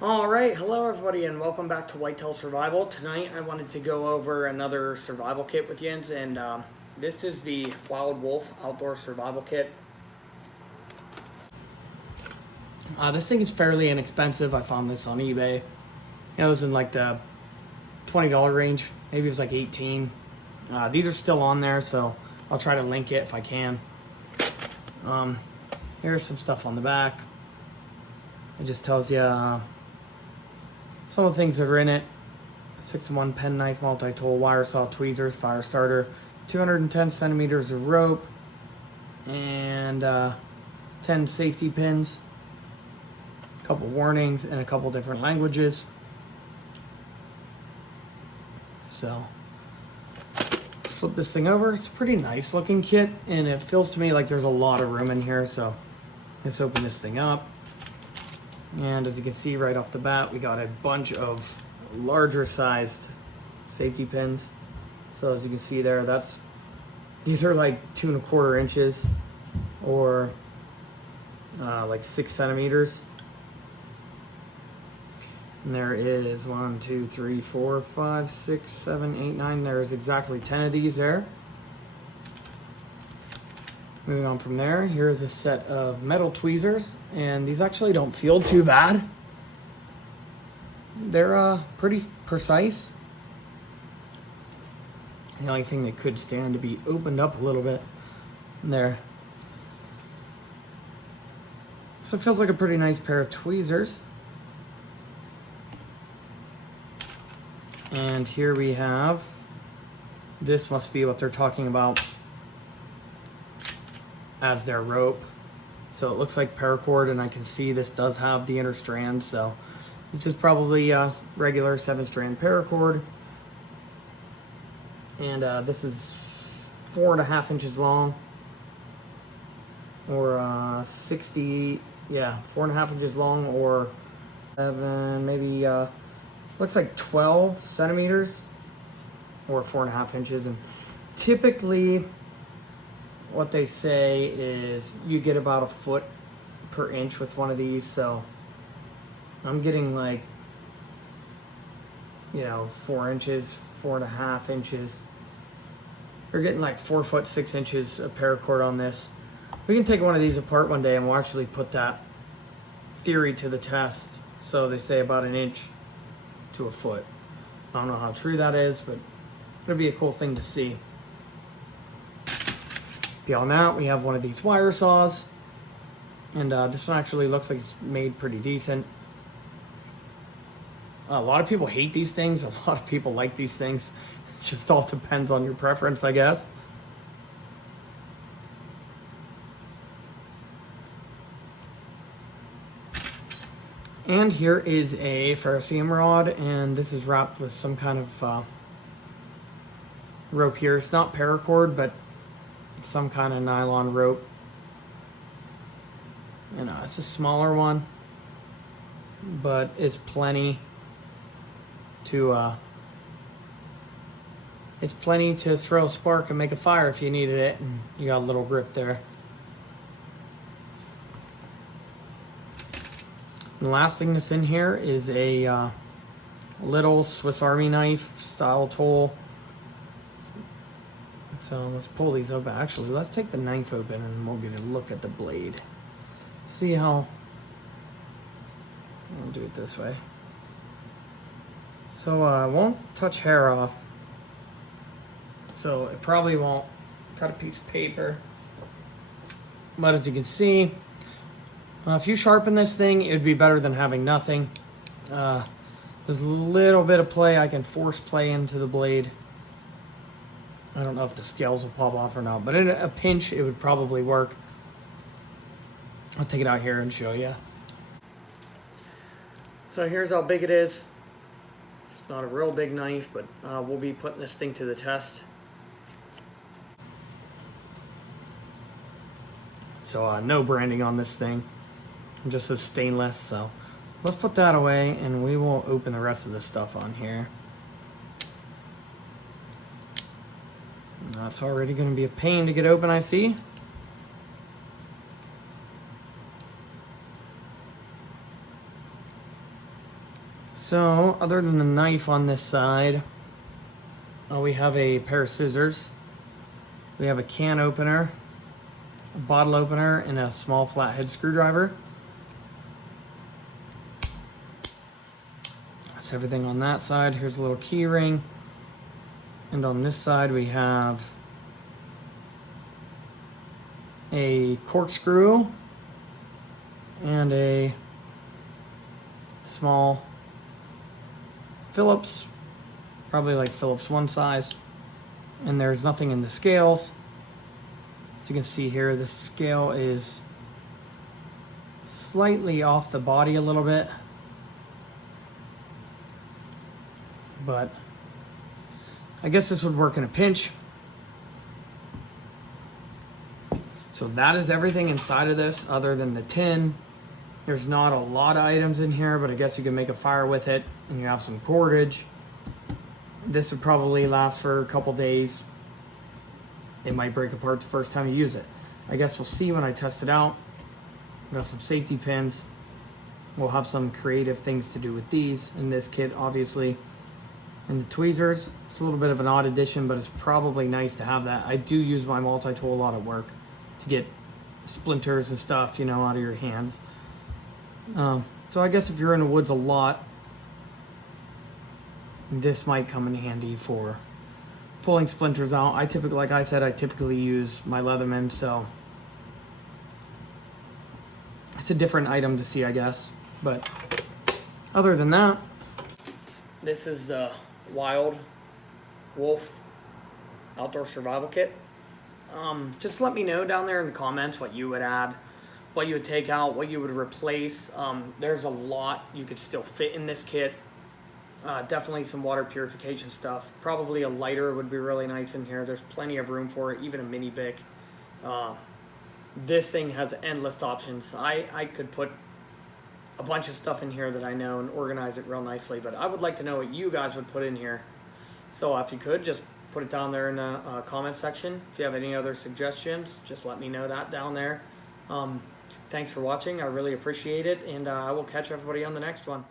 Alright, hello everybody and welcome back to Whitetail Survival. Tonight I wanted to go over another survival kit with Jens, and this is the Wild Wolf Outdoor Survival Kit. This thing is fairly inexpensive. I found this on eBay. It was in like the $20 range, maybe it was like 18. These are still on there, so I'll try to link it if I can. Here's some stuff on the back. It just tells you some of the things that are in it: 6-in-1 penknife, multi-tool, wire saw, tweezers, fire starter, 210 centimeters of rope, and 10 safety pins, a couple warnings in a couple different languages. So, flip this thing over. It's a pretty nice looking kit, and it feels to me like there's a lot of room in here, so let's open this thing up. And as you can see right off the bat, we got a bunch of larger sized safety pins. So as you can see there, these are like 2¼ inches or like 6 centimeters. And there is 1, 2, 3, 4, 5, 6, 7, 8, 9. There's exactly 10 of these there. Moving on from there, here's a set of metal tweezers, and these actually don't feel too bad. They're pretty precise. The only thing that could stand to be opened up a little bit there. So it feels like a pretty nice pair of tweezers. And here we have, this must be what they're talking about as their rope. So it looks like paracord, and I can see this does have the inner strand, so this is probably a regular 7-strand paracord. And this is 4.5 inches long, or 4.5 inches long, or 7, maybe looks like 12 centimeters or 4.5 inches. And typically what they say is you get about 1 foot per inch with one of these, so I'm getting like, 4 inches, 4.5 inches. We're getting like 4 foot 6 inches of paracord on this. We can take one of these apart one day and we'll actually put that theory to the test. So they say about 1 inch to 1 foot. I don't know how true that is, but it'll be a cool thing to see. Beyond that, we have one of these wire saws, and this one actually looks like it's made pretty decent. A lot of people hate these things, a lot of people like these things. It just all depends on your preference, I guess. And here is a ferrocerium rod, and this is wrapped with some kind of rope here. It's not paracord, but some kind of nylon rope. And it's a smaller one, but it's plenty to throw a spark and make a fire if you needed it, and you got a little grip there. And the last thing that's in here is a little Swiss Army knife style tool. So let's pull these open. Actually, let's take the knife open and we'll get a look at the blade. See how, I'll do it this way. So it won't touch hair off. So it probably won't cut a piece of paper. But as you can see, if you sharpen this thing, it would be better than having nothing. There's a little bit of play. I can force play into the blade. I don't know if the scales will pop off or not, but in a pinch, it would probably work. I'll take it out here and show you. So here's how big it is. It's not a real big knife, but we'll be putting this thing to the test. So no branding on this thing, just a stainless. So let's put that away, and we will open the rest of this stuff on here. That's already going to be a pain to get open, I see. So, other than the knife on this side, we have a pair of scissors. We have a can opener, a bottle opener, and a small flathead screwdriver. That's everything on that side. Here's a little key ring. And on this side we have a corkscrew and a small Phillips, probably like Phillips 1 size. And there's nothing in the scales. As you can see here, the scale is slightly off the body a little bit, but I guess this would work in a pinch. So that is everything inside of this other than the tin. There's not a lot of items in here, but I guess you can make a fire with it and you have some cordage. This would probably last for a couple days. It might break apart the first time you use it. I guess we'll see when I test it out. Got some safety pins. We'll have some creative things to do with these in this kit, obviously. And the tweezers, it's a little bit of an odd addition, but it's probably nice to have that. I do use my multi-tool a lot at work to get splinters and stuff, you know, out of your hands. So I guess if you're in the woods a lot, this might come in handy for pulling splinters out. I typically, like I said, I typically use my Leatherman, so it's a different item to see, I guess. But other than that, this is the Wild Wolf Outdoor Survival Kit. Just let me know down there in the comments what you would add, what you would take out, what you would replace. There's a lot you could still fit in this kit. Definitely some water purification stuff. Probably a lighter would be really nice in here. There's plenty of room for it, even a mini Bic. This thing has endless options. I could put a bunch of stuff in here that I know and organize it real nicely, but I would like to know what you guys would put in here. So if you could, just put it down there in the comment section. If you have any other suggestions, just let me know that down there. Thanks for watching. I really appreciate it, and I will catch everybody on the next one.